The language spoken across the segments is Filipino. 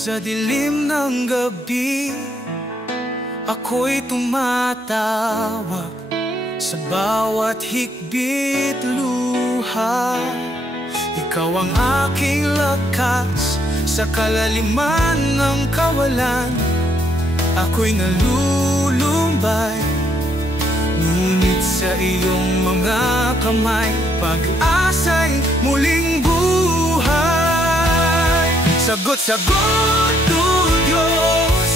Sa dilim ng gabi, ako'y tumatawa sa bawat hikbit luha. Ikaw ang aking lakas sa kalaliman ng kawalan. Ako'y nalulumbay, ngunit sa iyong mga kamay, pag-asa'y muling buhay. Sagot-sagot, O Diyos,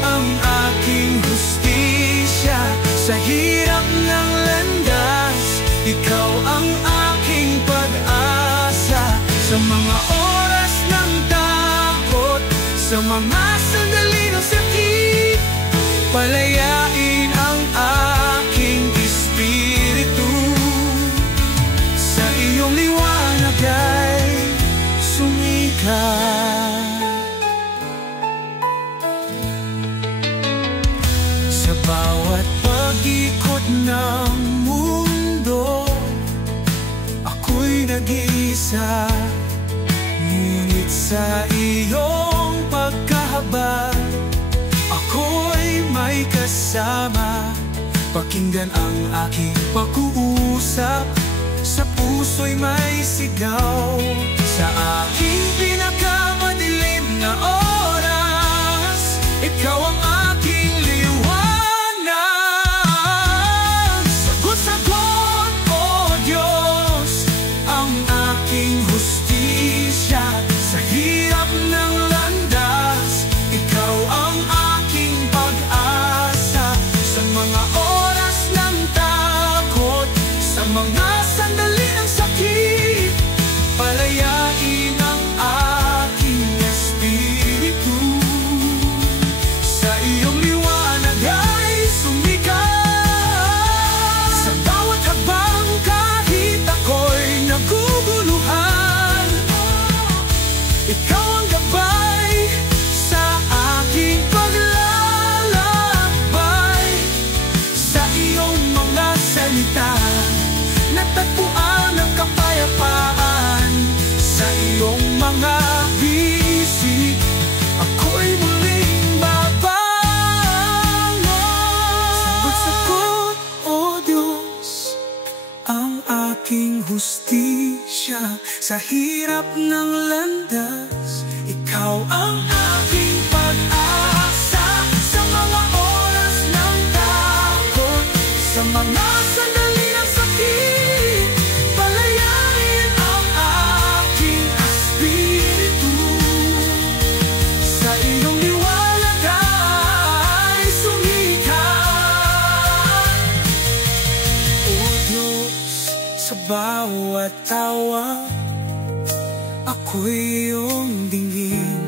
ang aking hustisya. Sa hirap ng landas, ikaw ang aking pag-asa. Sa mga oras ng takot, sa mga sandali ng sakit, palayain ang aking espiritu. Sa iyong liwanag ay sumikat. Sa bawat pag-ikot ng mundo, ako'y nag-iisa, ngunit sa iyong pagkahabag, ako'y may kasama. Pakinggan ang aking pag-uusap, sa puso'y may sigaw. Sa aking pinakamadilim na oras, ikaw ang aking liwanag. Sagot-sagot, O Diyos, ang aking hustisya. Sa hirap ng landas, ikaw ang aking pag-asa. Sa mga oras ng takot, sa mga sandali ng sakit, palayain ang aking espiritu. Sa iyong liwanag ay sumikat. Sa bawat habang kahit ako'y naguguluhan, ikaw ang gabay sa aking paglalakbay. Sa iyong mga salita, natagpuan ang kapayapaan. Sa iyong mga bisig, ako'y muling babangon. Sagot-sagot, O Diyos, ang aking hustisya. Sa hirap ng landas, ikaw ang aking pag-asa. Sa mga oras ng takot, sa mga sandali ng sakit, palayain ang aking espiritu. Sa iyong liwanag ay sumikat. O Diyos, sa bawat tawa, ako'y iyong dinggin.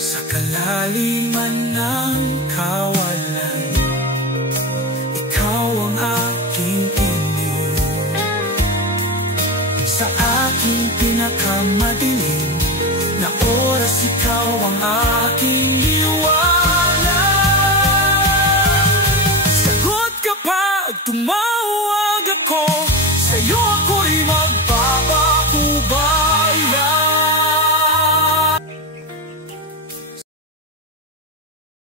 Sa kalaliman ng kawalan,